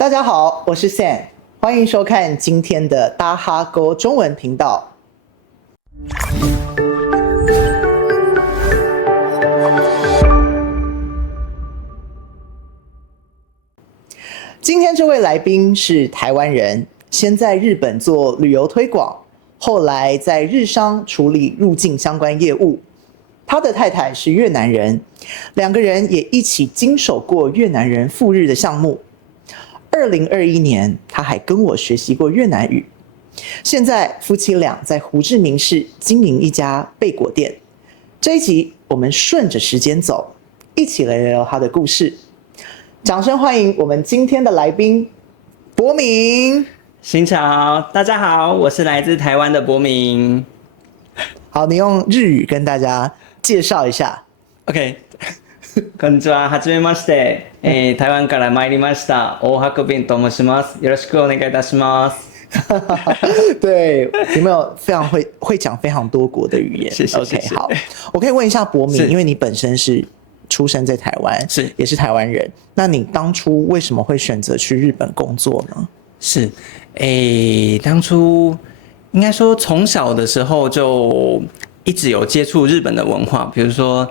大家好，我是 Sam， 欢迎收看今天的大哈沟中文频道。今天这位来宾是台湾人，先在日本做旅游推广，后来在日商处理入境相关业务。他的太太是越南人，两个人也一起经手过越南人赴日的项目。2021年，他还跟我学习过越南语。现在夫妻俩在胡志明市经营一家贝果店。这一集我们顺着时间走，一起来聊聊他的故事。掌声欢迎我们今天的来宾博明。新潮，大家好，我是来自台湾的博明。好，你用日语跟大家介绍一下。OK。こんにちは、はじめまして。台湾から参りました大白弁と申します。よろしくお願いいたします。对，有没有非常会讲非常多国的语言？谢谢。OK， 好，我可以问一下博明，因为你本身是出生在台湾，也是台湾人，那你当初为什么会选择去日本工作呢？是，当初应该说从小的时候就一直有接触日本的文化，比如说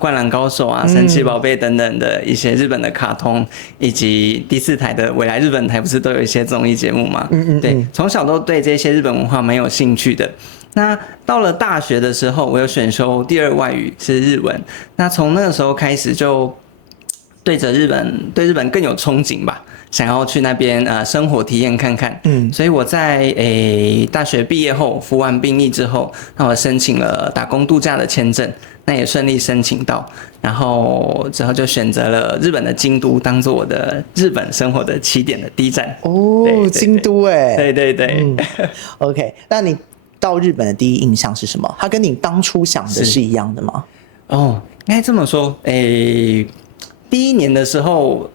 灌篮高手啊、神奇宝贝等等的一些日本的卡通，以及第4台的未来日本台不是都有一些综艺节目吗？对，从小都对这些日本文化蛮有兴趣的。那到了大学的时候，我有选修第2外语是日文，那从那个时候开始就对日本更有憧憬吧。想要去那边生活体验看看，所以我在大学毕业后服完兵役之后，那我申请了打工度假的签证，那也顺利申请到，然后之后就选择了日本的京都当做我的日本生活的起点的第一站。哦，对对对，京都对OK， 那你到日本的第一印象是什么？它跟你当初想的是一样的吗？哦，应该这么说，第一年的时候。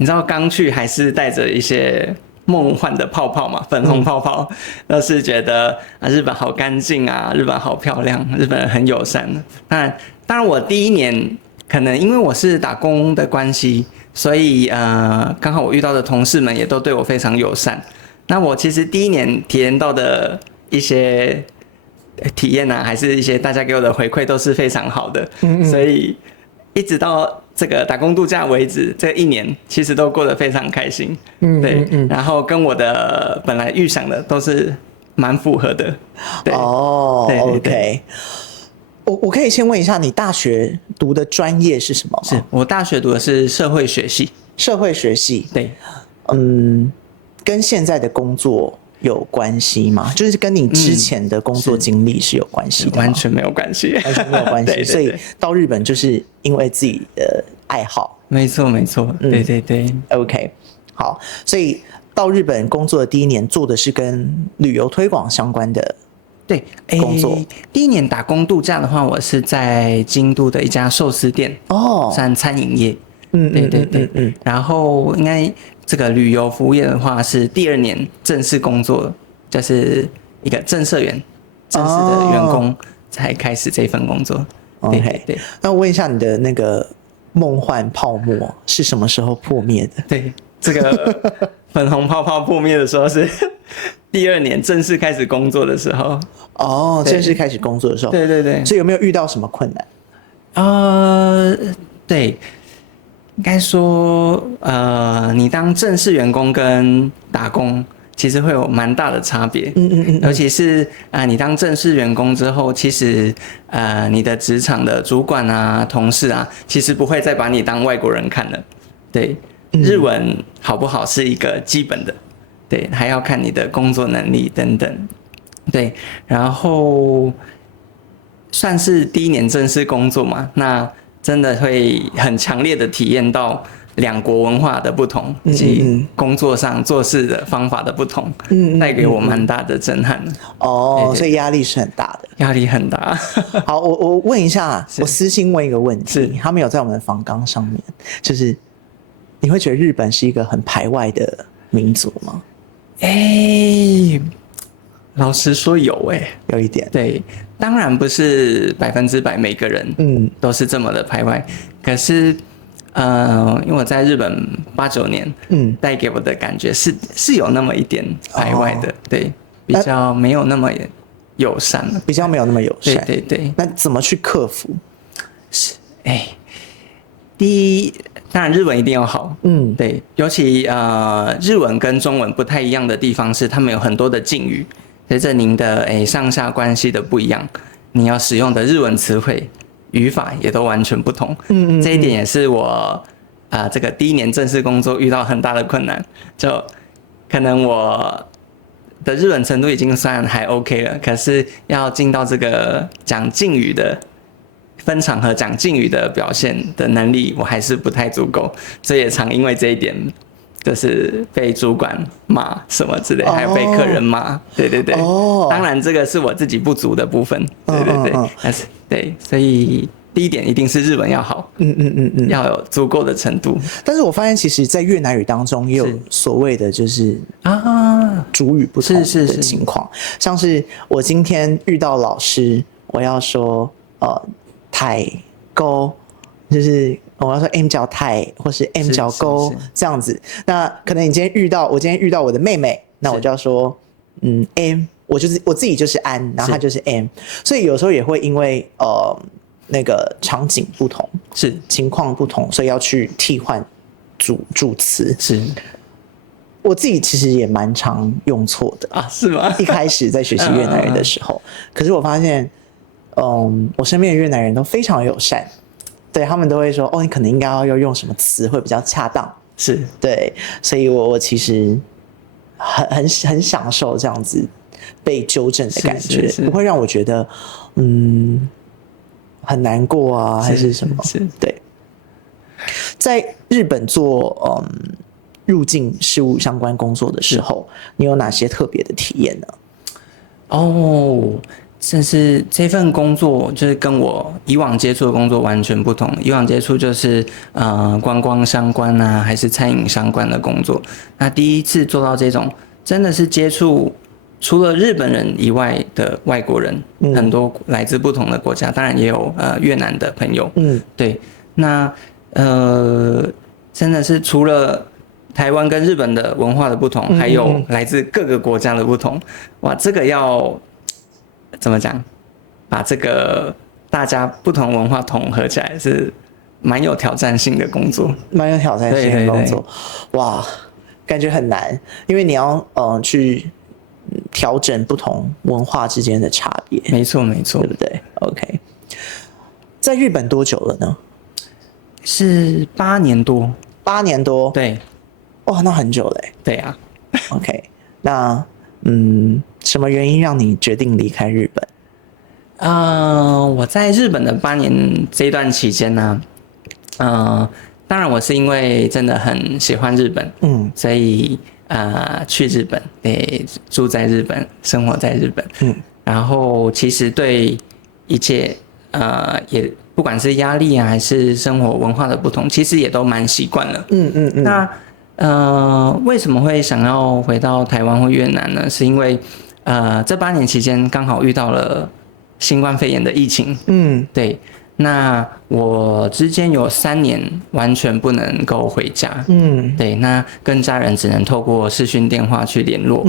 你知道刚去还是带着一些梦幻的泡泡嘛，粉红泡泡，都是觉得日本好干净啊，日本好漂亮，日本人很友善。那当然我第一年可能因为我是打工的关系，所以刚好我遇到的同事们也都对我非常友善。那我其实第一年体验到的一些体验啊，还是一些大家给我的回馈都是非常好的，所以一直到这个打工度假为止，这1年其实都过得非常开心，对，然后跟我的本来预想的都是蛮符合的，对，对 OK， 我可以先问一下，你大学读的专业是什么吗？是我大学读的是社会学系，对，跟现在的工作有关系吗？就是跟你之前的工作经历是有关系的吗？完全没有关系，完全没有关系。对，所以到日本就是因为自己的爱好。没错，对。OK， 好，所以到日本工作的第一年做的是跟旅游推广相关的工作。第1年打工度假的话，我是在京都的一家寿司店算餐饮业。对。然后应该这个旅游服务业的话是第2年正式工作，就是一个正社员，正式的员工才开始这份工作。对。那我问一下，你的那个梦幻泡沫是什么时候破灭的？对，这个粉红泡泡破灭的时候是第2年正式开始工作的时候。正式开始工作的时候。对。所以有没有遇到什么困难？对。应该说，你当正式员工跟打工其实会有蛮大的差别。尤其是你当正式员工之后，其实你的职场的主管啊、同事啊，其实不会再把你当外国人看了。对，日文好不好是一个基本的，对，还要看你的工作能力等等。对，然后算是第1年正式工作嘛，那真的会很强烈的体验到2国文化的不同，以及工作上做事的方法的不同，带给我蛮大的震撼。所以压力是很大的。压力很大。好，我问一下，我私心问一个问题，他们有在我们的访纲上面，就是你会觉得日本是一个很排外的民族吗？老实说有有一点。对，当然不是100%每个人都是这么的排外，可是因为我在日本8、9年，带给我的感觉是有那么一点排外的，对，比较没有那么友善了，比较没有那么友善。对。那怎么去克服？第一，当然日文一定要好，对，尤其日文跟中文不太一样的地方是，他们有很多的敬语，随着您的上下关系的不一样，你要使用的日文词汇、语法也都完全不同。这一点也是我这个第1年正式工作遇到很大的困难，就可能我的日文程度已经算还 OK 了，可是要进到这个讲敬语的分场合讲敬语的表现的能力，我还是不太足够，所以也常因为这一点，就是被主管骂什么之类，还有被客人骂。对。当然这个是我自己不足的部分。对。但是对，所以第一点一定是日文要好，要有足够的程度。但是我发现，其实，在越南语当中也有所谓的就是主语不同的情况，像是我今天遇到老师，我要说太高，就是我要说 M 角太或是 M 角高这样子。那可能我今天遇到我的妹妹，那我就要说M， 我自己就是安，然后她就是 M， 所以有时候也会因为那个场景不同，是情况不同，所以要去替换助词。是，我自己其实也蛮常用错的啊，是吗？一开始在学习越南语的时候，可是我发现。我身边的越南人都非常友善，对他们都会说，你可能应该要用什么词会比较恰当，是对，所以我其实很享受这样子被纠正的感觉，不会让我觉得很难过啊，还是什么？对，在日本做入境事务相关工作的时候，你有哪些特别的体验呢？甚至这份工作就是跟我以往接触的工作完全不同。以往接触就是观光相关啊，还是餐饮相关的工作。那第一次做到这种，真的是接触除了日本人以外的外国人，很多来自不同的国家，当然也有越南的朋友。对。那真的是除了台湾跟日本的文化的不同，还有来自各个国家的不同。哇，这个要怎么讲？把这个大家不同文化统合起来，是蛮有挑战性的工作。蛮有挑战性的工作，哇，感觉很难，因为你要去调整不同文化之间的差别。没错，对不对 ？OK， 在日本多久了呢？是8年多。8年多，对。哇，那很久嘞。对啊。OK， 那什么原因让你决定离开日本？我在日本的8年这一段期间呢，当然我是因为真的很喜欢日本，所以去日本，住在日本，生活在日本，然后其实对一切也不管是压力啊还是生活文化的不同，其实也都蛮习惯了。那为什么会想要回到台湾或越南呢？是因为这8年期间刚好遇到了新冠肺炎的疫情。对。那我之间有3年完全不能够回家。对。那跟家人只能透过视讯电话去联络。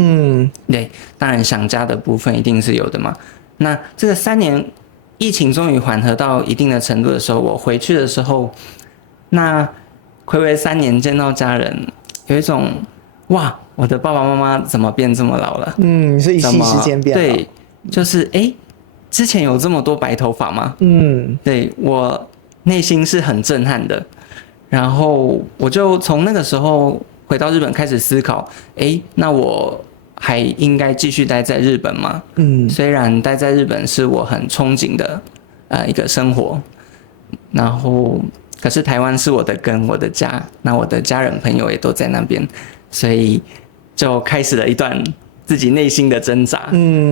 对。当然想家的部分一定是有的嘛。那这个3年疫情终于缓和到一定的程度的时候，我回去的时候，那睽违3年见到家人，有一种哇，我的爸爸妈妈怎么变这么老了？是一夕之间变老。对，就是之前有这么多白头发吗？对，我内心是很震撼的。然后我就从那个时候回到日本开始思考，那我还应该继续待在日本吗？虽然待在日本是我很憧憬的一个生活，然后可是台湾是我的根，我的家，那我的家人朋友也都在那边，所以就开始了一段自己内心的挣扎。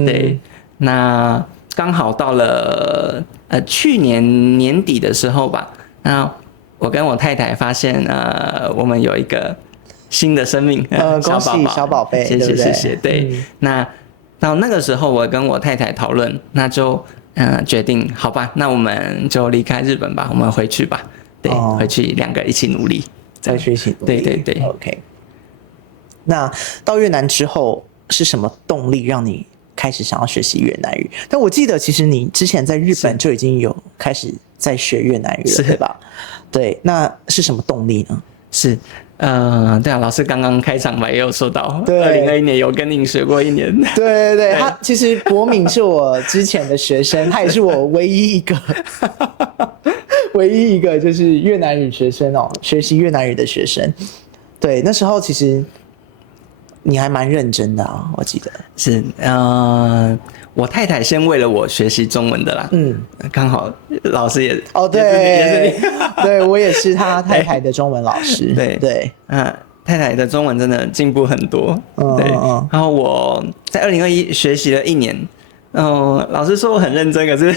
对，那刚好到了去年年底的时候吧，那我跟我太太发现我们有一个新的生命，恭喜小宝贝，谢谢。对，那到那个时候我跟我太太讨论，那就决定好吧，那我们就离开日本吧，我们回去吧。对，回去2个一起努力，再去一起努力。对对对 ，OK。那到越南之后是什么动力让你开始想要学习越南语？但我记得其实你之前在日本就已经有开始在学越南语了，对吧？对，那是什么动力呢？是，对啊，老师刚刚开场白也有说到，2021年有跟您学过1年。对对对，他其实博敏是我之前的学生，他也是我唯一一个就是越南语学生哦，学习越南语的学生。对，那时候其实你还蛮认真的啊，我记得是，我太太先为了我学习中文的啦，刚好老师也对，也是你，对我也是他太太的中文老师，对，太太的中文真的进步很多，对，然后我在2021学习了1年，老师说我很认真，可是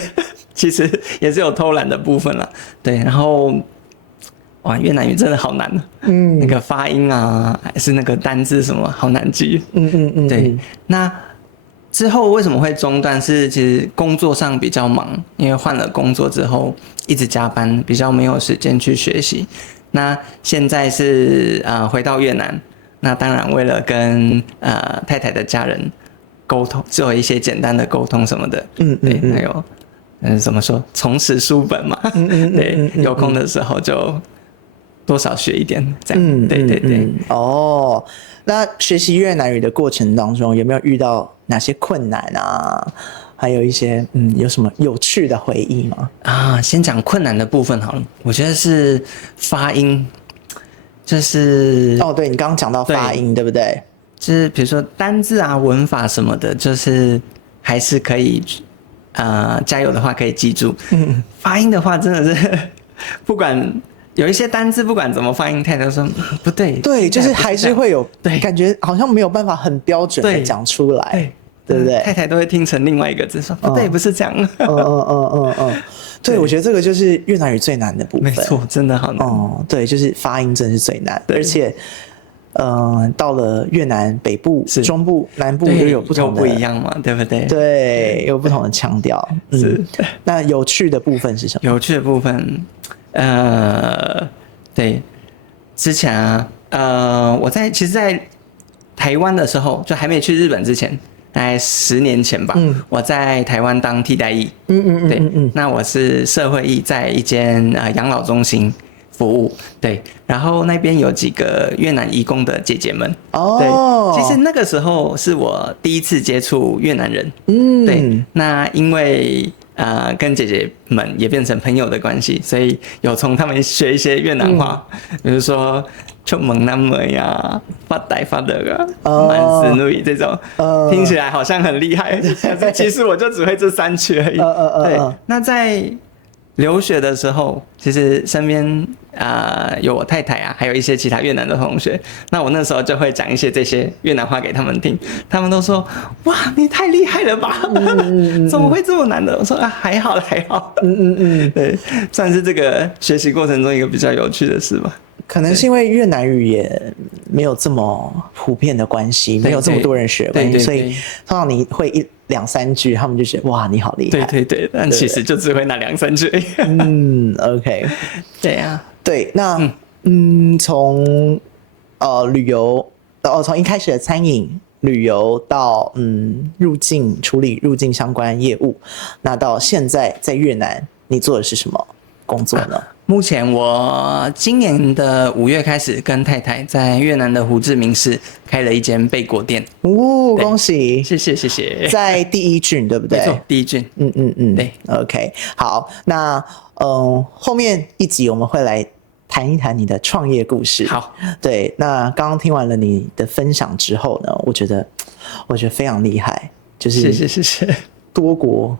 其实也是有偷懒的部分啦，对，然后。哇，越南语真的好难啊！那个发音啊，还是那个单字什么，好难记。对。那之后为什么会中断？是其实工作上比较忙，因为换了工作之后一直加班，比较没有时间去学习。那现在是回到越南，那当然为了跟太太的家人沟通，做一些简单的沟通什么的。对，还有怎么说，重拾书本嘛。对，有空的时候就。多少学一点，这样，对对对。哦，那学习越南语的过程当中，有没有遇到哪些困难啊？还有一些有什么有趣的回忆吗？先讲困难的部分好了。我觉得是发音，就是对你刚刚讲到发音，对不对？就是比如说单字啊、文法什么的，就是还是可以，加油的话可以记住。发音的话真的是不管。有一些单字不管怎么发音，太太都说不对，对，就是还是会有感觉，好像没有办法很标准的讲出来，对不对？太太都会听成另外一个字，说不对，不是这样。对，我觉得这个就是越南语最难的部分，没错，真的好难。对，就是发音真的是最难，而且，到了越南北部、中部、南部又有不同的不一样嘛，对不对？对，有不同的腔调。是，那有趣的部分是什么？有趣的部分。对，之前我其实，在台湾的时候，就还没去日本之前，大概10年前吧，我在台湾当替代役，对，那我是社会役，在一间养老中心服务，对，然后那边有几个越南移工的姐姐们，对，其实那个时候是我第一次接触越南人，对，那因为。跟姐姐们也变成朋友的关系，所以有从他们学一些越南话，比如说“出门那么呀”、“发呆发的啊”、“满斯努伊”这种，听起来好像很厉害，其实我就只会这3句而已。对，那在留学的时候，其实身边有我太太啊，还有一些其他越南的同学。那我那时候就会讲一些这些越南话给他们听，他们都说：“哇，你太厉害了吧？怎么会这么难的？”我说：“还好还好。”对，算是这个学习过程中一个比较有趣的事吧。可能是因为越南语也没有这么普遍的关系，没有这么多人学的关系，所以通常你会2、3句，他们就觉得哇，你好厉害。对，但其实就只会那2、3句。OK， 对啊，对，那从旅游，从一开始的餐饮旅游到处理入境相关业务，那到现在在越南，你做的是什么工作呢？目前我今年的5月开始跟太太在越南的胡志明市开了一间贝果店。恭喜！谢谢。在第1郡对不对？没错，第1郡。对。OK， 好，那后面一集我们会来谈一谈你的创业故事。好，对，那刚刚听完了你的分享之后呢，我觉得非常厉害，就是谢谢多国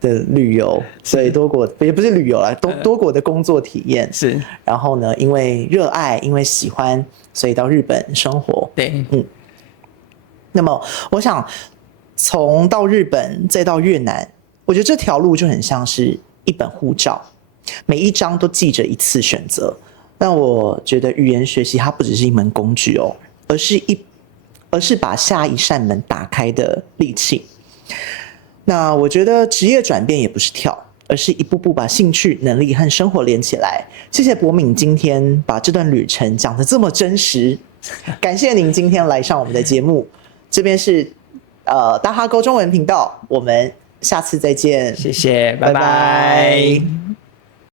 的旅游，所以多国也不是旅游啦，多国的工作体验是。然后呢，因为热爱，因为喜欢，所以到日本生活。对，那么我想从到日本再到越南，我觉得这条路就很像是一本护照，每一张都记着一次选择。那我觉得语言学习它不只是一门工具哦，而是把下一扇门打开的利器。那我觉得职业转变也不是跳，而是一步步把兴趣、能力和生活连起来。谢谢博敏今天把这段旅程讲得这么真实，感谢您今天来上我们的节目。这边是大哈沟中文频道，我们下次再见，谢谢，拜拜拜。拜